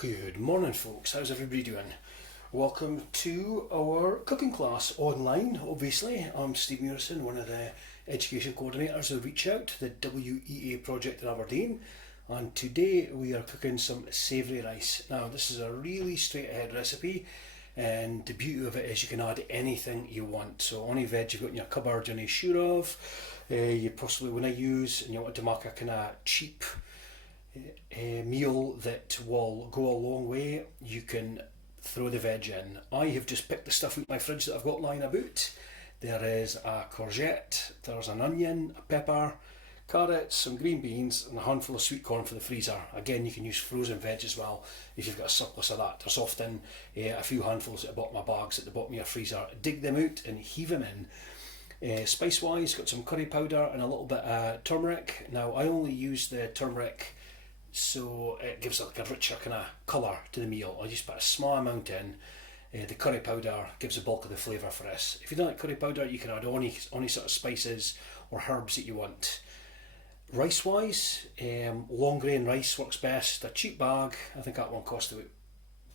Good morning folks, how's everybody doing? Welcome to our cooking class online, obviously. I'm Steve Murison, one of the education coordinators of Reach Out, the WEA project in Aberdeen, and today we are cooking some savoury rice. Now this is a really straight ahead recipe, and the beauty of it is you can add anything you want. So any veg you've got in your cupboard you're not sure of, you possibly want to use, and you want to make a kind of cheap meal that will go a long way, you can throw the veg in. I have just picked the stuff out of my fridge that I've got lying about. There is a courgette, there's an onion, a pepper, carrots, some green beans and a handful of sweet corn for the freezer. Again, you can use frozen veg as well if you've got a surplus of that. There's often a few handfuls at the bottom of bags at the bottom of your freezer. Dig them out and heave them in. Spice wise, got some curry powder and a little bit of turmeric. Now I only use the turmeric so it gives like a richer kind of colour to the meal. I just put a small amount in. The curry powder gives the bulk of the flavour for this. If you don't like curry powder, you can add any sort of spices or herbs that you want. Rice wise, long grain rice works best. A cheap bag, I think that one cost about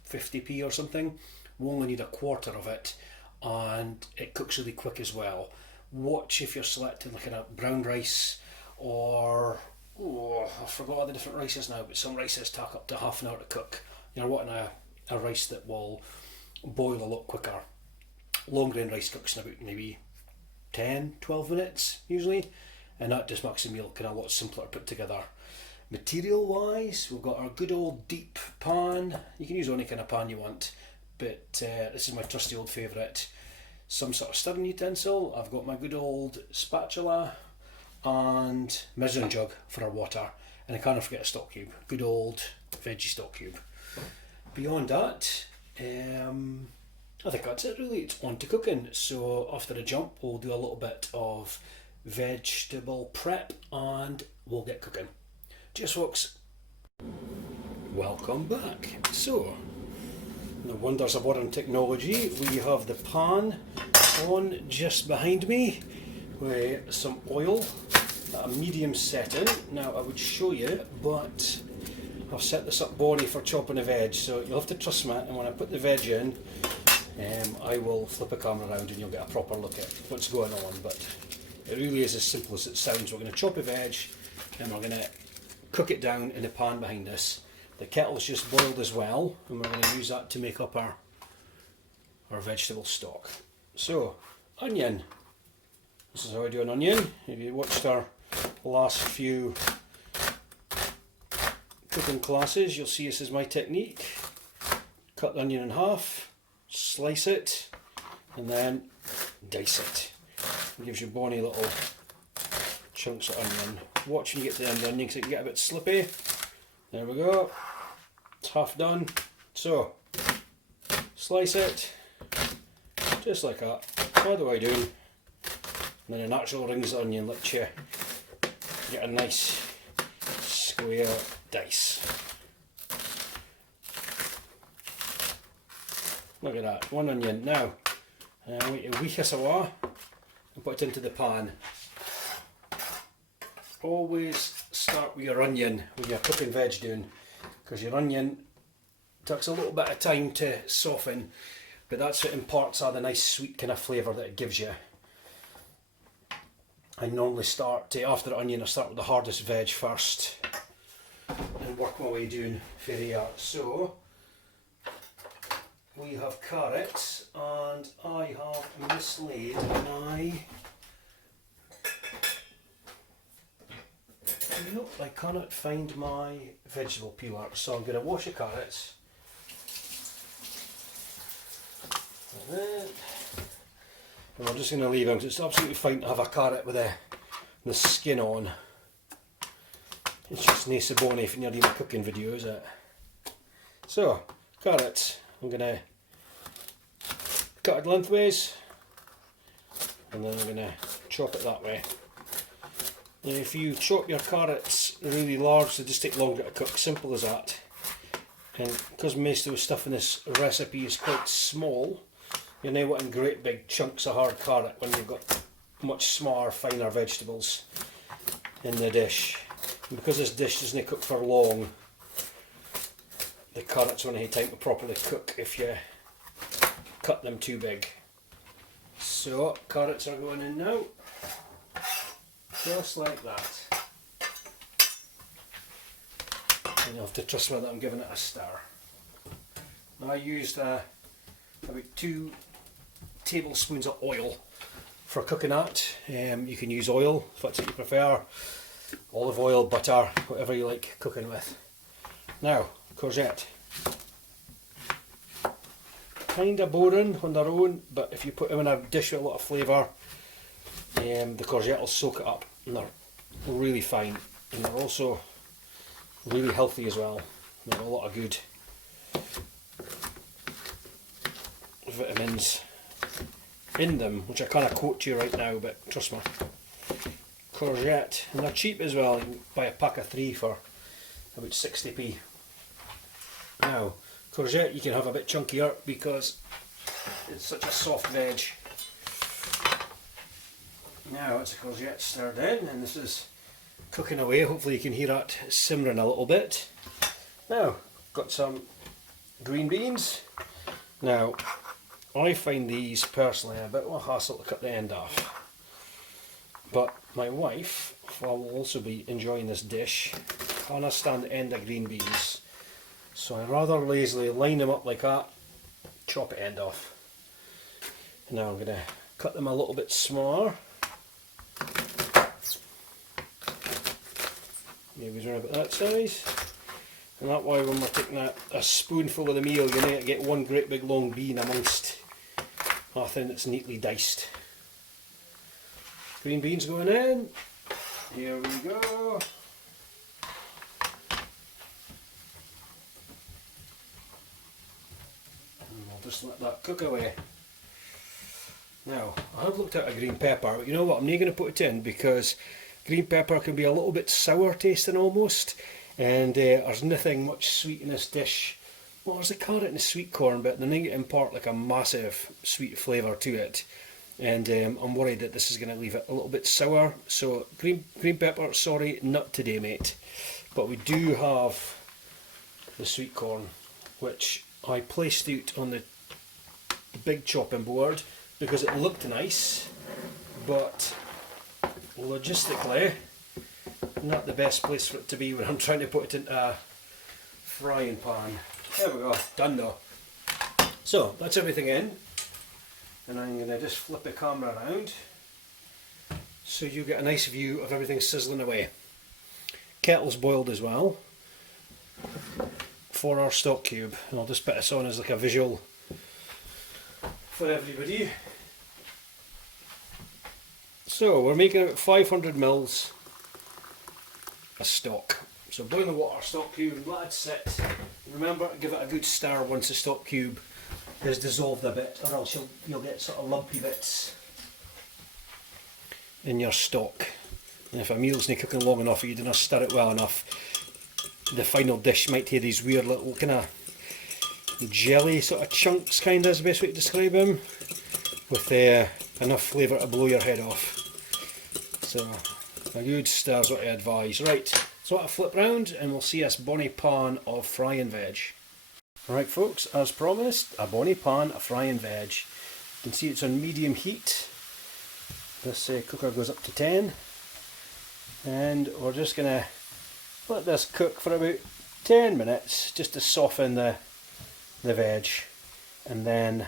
50p or something. We only need a quarter of it and it cooks really quick as well. Watch if you're selecting like a brown rice or I forgot all the different rices now, but some rices take up to half an hour to cook. You're wanting a rice that will boil a lot quicker. Long grain rice cooks in about maybe 10-12 minutes usually, and that just makes the meal kind of a lot simpler to put together. Material wise, we've got our good old deep pan. You can use any kind of pan you want, but this is my trusty old favourite. Some sort of stirring utensil. I've got my good old spatula and measuring jug for our water, and I can't forget a stock cube, good old veggie stock cube. Beyond that, I think that's it really. It's on to cooking. So after the jump we'll do a little bit of vegetable prep and we'll get cooking. Cheers folks. Welcome back. So the wonders of modern technology, we have the pan on just behind me with some oil at a medium setting. Now I would show you, but I've set this up bonny for chopping the veg, so you'll have to trust me, and when I put the veg in, I will flip the camera around and you'll get a proper look at what's going on. But it really is as simple as it sounds. We're going to chop a veg and we're going to cook it down in the pan behind us. The kettle's just boiled as well, and we're going to use that to make up our vegetable stock. So, onion. This is how I do an onion. If you watched our last few cooking classes, you'll see this is my technique. Cut the onion in half, slice it, and then dice it. It gives you bonny little chunks of onion. Watch when you get to the end of the onion because it can get a bit slippy. There we go. It's half done. So, slice it, just like that. What do I do? And then a natural rings of onion lets you get a nice square dice. Look at that, one onion. Now, wait a week or so and put it into the pan. Always start with your onion when you're cooking veg doing, because your onion takes a little bit of time to soften, but that's what imparts all the nice sweet kind of flavour that it gives you. I normally start, after the onion, I start with the hardest veg first and work my way down for the art. So, we have carrots, and I have mislaid my... Nope, I cannot find my vegetable peeler, so I'm going to wash the carrots. Like that. And I'm just going to leave them because it's absolutely fine to have a carrot with the skin on. It's just nice and bony if you're doing a cooking video, is it? So, carrots, I'm going to cut it lengthways and then I'm going to chop it that way. Now if you chop your carrots really large, they just take longer to cook, simple as that. And because most of the stuff in this recipe is quite small, you're now wanting great big chunks of hard carrot when you've got much smaller, finer vegetables in the dish. And because this dish doesn't cook for long, the carrots won't have time to properly cook if you cut them too big. So carrots are going in now, just like that. And you'll have to trust me that I'm giving it a stir. Now I used about 2 tablespoons of oil for cooking that. You can use oil if that's what you prefer, olive oil, butter, whatever you like cooking with. Now, courgette. Kind of boring on their own, but if you put them in a dish with a lot of flavour, the courgette will soak it up, and they're really fine, and they're also really healthy as well. They've a lot of good vitamins in them, which I can't quote to you right now, but trust me. Courgette, and they're cheap as well. You can buy a pack of 3 for about 60p. Now, courgette you can have a bit chunkier because it's such a soft veg. Now it's a courgette stirred in, and this is cooking away. Hopefully you can hear that simmering a little bit. Now, got some green beans. Now, I find these personally a bit of a hassle to cut the end off, but my wife will also be enjoying this dish. Can't stand the end of green beans, so I rather lazily line them up like that, chop the end off. Now I'm going to cut them a little bit smaller. Maybe around about that size. And that way when we're taking a spoonful of the meal, you're going to get one great big long bean amongst nothing that's neatly diced. Green beans going in. Here we go. And we'll just let that cook away. Now, I have looked at a green pepper, but you know what, I'm not going to put it in because green pepper can be a little bit sour tasting almost, and there's nothing much sweet in this dish. Well, there's the carrot and the sweetcorn, but they need to impart like a massive sweet flavour to it, and I'm worried that this is going to leave it a little bit sour. So green pepper, sorry, not today mate. But we do have the sweetcorn, which I placed out on the big chopping board because it looked nice, but logistically not the best place for it to be when I'm trying to put it into a frying pan. There we go, done though. So that's everything in, and I'm going to just flip the camera around so you get a nice view of everything sizzling away. Kettle's boiled as well for our stock cube, and I'll just put this on as like a visual for everybody. So we're making about 500 mils of stock. So boil the water, stock cube, let it sit. Remember to give it a good stir once the stock cube is dissolved a bit, or else you'll get sort of lumpy bits in your stock. And if a meal's not cooking long enough or you didn't stir it well enough, the final dish might have these weird little kind of jelly sort of chunks, kind of is the best way to describe them, with enough flavour to blow your head off. So a good stir is what I advise. Right, so I'll flip round and we'll see this bonny pan of frying veg. Right folks, as promised, a bonny pan of frying veg. You can see it's on medium heat. This cooker goes up to 10, and we're just going to let this cook for about 10 minutes just to soften the veg, and then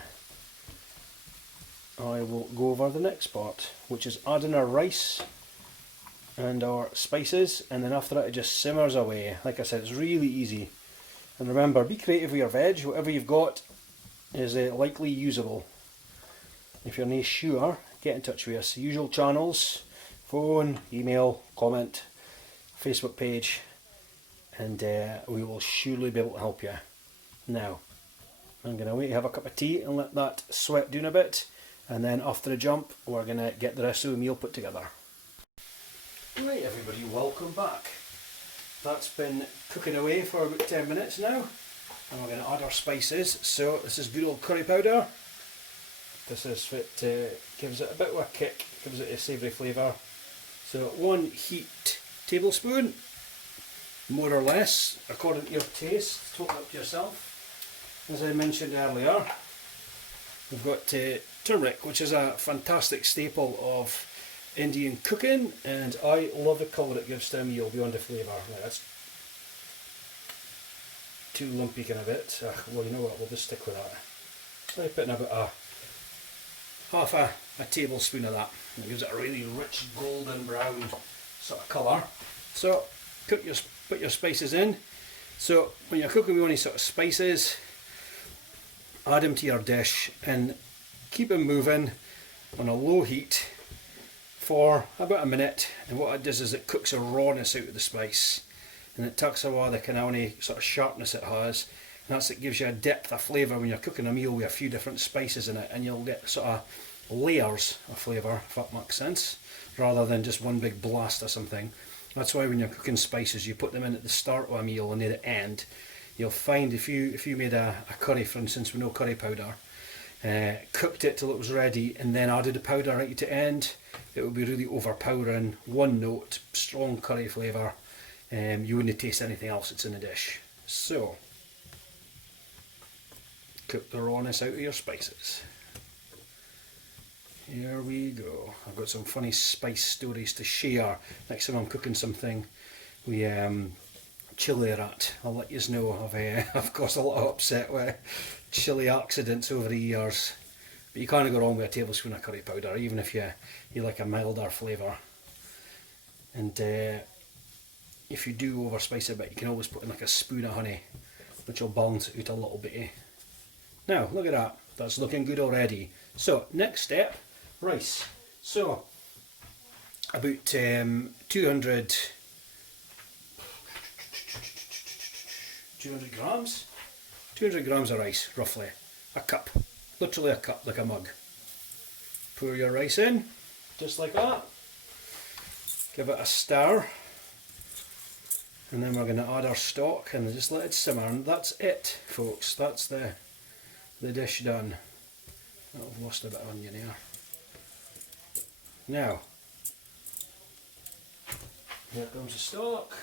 I will go over the next part, which is adding our rice and our spices, and then after that it just simmers away. Like I said, it's really easy. And remember, be creative with your veg. Whatever you've got is likely usable. If you're not sure, get in touch with us. Usual channels: phone, email, comment, Facebook page, and we will surely be able to help you. Now, I'm going to wait to have a cup of tea and let that sweat down a bit, and then after the jump we're going to get the rest of the meal put together. Right everybody, welcome back. That's been cooking away for about 10 minutes now, and we're going to add our spices. So this is good old curry powder. This is what gives it a bit of a kick, gives it a savoury flavour. So 1 heaped tablespoon, more or less, according to your taste, totally up to yourself. As I mentioned earlier, we've got turmeric, which is a fantastic staple of Indian cooking, and I love the colour it gives to a meal beyond the flavour. Now, that's too lumpy kind of bit. Well, you know what, we'll just stick with that. I put in about half a tablespoon of that. It gives it a really rich golden brown sort of colour. So put your spices in. So when you're cooking with any sort of spices, add them to your dish and keep them moving on a low heat for about a minute. And what it does is it cooks the rawness out of the spice, and it takes away the kind of any sort of sharpness it has. And it gives you a depth of flavour when you're cooking a meal with a few different spices in it, and you'll get sort of layers of flavour, if that makes sense, rather than just one big blast or something. That's why when you're cooking spices, you put them in at the start of a meal and near the end. You'll find if you made a curry, for instance, with no curry powder, cooked it till it was ready, and then added the powder right at the end, it would be really overpowering, one note, strong curry flavour. You wouldn't taste anything else that's in the dish. So, cook the rawness out of your spices. Here we go. I've got some funny spice stories to share next time I'm cooking something with chilli rat. I'll let you know. I've caused a lot of upset with chilli accidents over the years. But you can't go wrong with a tablespoon of curry powder, even if you like a milder flavour. And if you do overspice a bit, you can always put in like a spoon of honey, which will balance it out a little bit. Now, look at that. That's looking good already. So, next step, rice. So, about 200 grams. 200 grams of rice, roughly. A cup. Literally a cup, like a mug. Pour your rice in, just like that. Give it a stir. And then we're going to add our stock and just let it simmer. And that's it, folks. That's the dish done. Oh, I've lost a bit of onion here. Now, here comes the stock.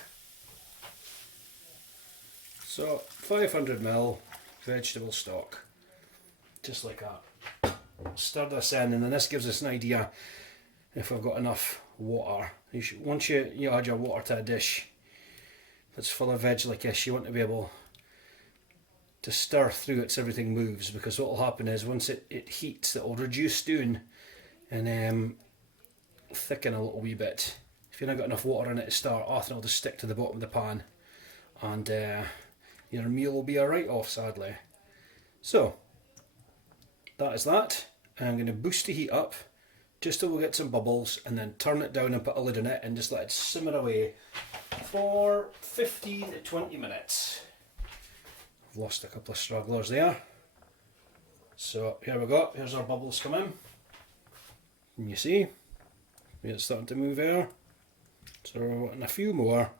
So 500ml vegetable stock, just like that. Stir this in, and then this gives us an idea if we've got enough water. Once you add your water to a dish that's full of veg like this, you want to be able to stir through it so everything moves, because what will happen is once it heats, it will reduce down and thicken a little wee bit. If you've not got enough water in it to start off, it'll just stick to the bottom of the pan, and your meal will be a write-off, sadly. So, that is that. I'm going to boost the heat up just till we get some bubbles, and then turn it down and put a lid on it and just let it simmer away for 15 to 20 minutes. I've lost a couple of stragglers there. So here we go, here's our bubbles come in. And you see, it's starting to move there. So we're wanting a few more.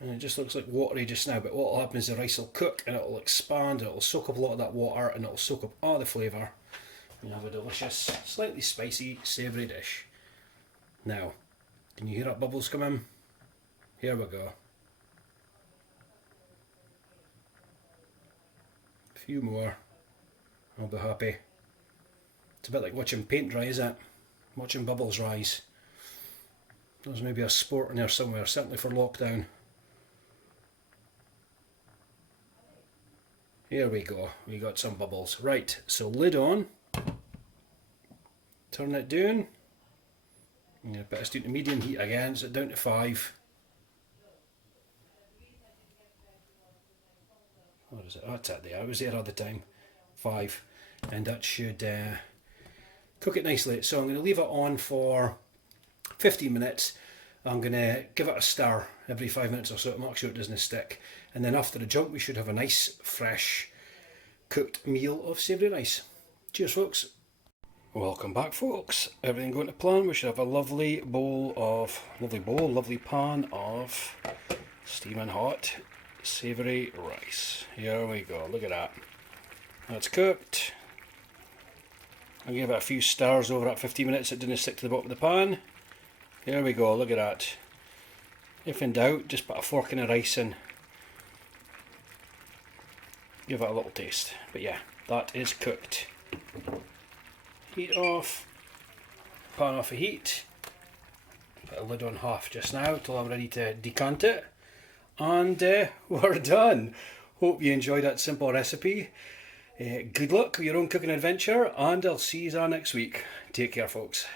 And it just looks like watery just now, but what will happen is the rice will cook and it will expand, it will soak up a lot of that water, and it will soak up all the flavour. And you have a delicious, slightly spicy, savoury dish. Now, can you hear that bubbles come in? Here we go. A few more. I'll be happy. It's a bit like watching paint dry, isn't it? Watching bubbles rise. There's maybe a sport in there somewhere, certainly for lockdown. Here we go, we got some bubbles. Right, so lid on. Turn it down. I'm going to put this down to medium heat again, so down to 5. What is it? Oh, it's at there. I was there all the time. 5. And that should cook it nicely. So I'm going to leave it on for 15 minutes. I'm going to give it a stir every 5 minutes or so to make sure it doesn't stick. And then after the jump, we should have a nice, fresh, cooked meal of savoury rice. Cheers, folks. Welcome back, folks. Everything going to plan. We should have a lovely pan of steaming hot savoury rice. Here we go. Look at that. That's cooked. I gave it a few stirs over at 15 minutes. It didn't stick to the bottom of the pan. There we go, look at that. If in doubt, just put a fork in the rice and give it a little taste. But yeah, that is cooked. Heat off. Pan off the heat. Put a lid on half just now till I'm ready to decant it. And we're done. Hope you enjoyed that simple recipe. Good luck with your own cooking adventure, and I'll see you all next week. Take care, folks.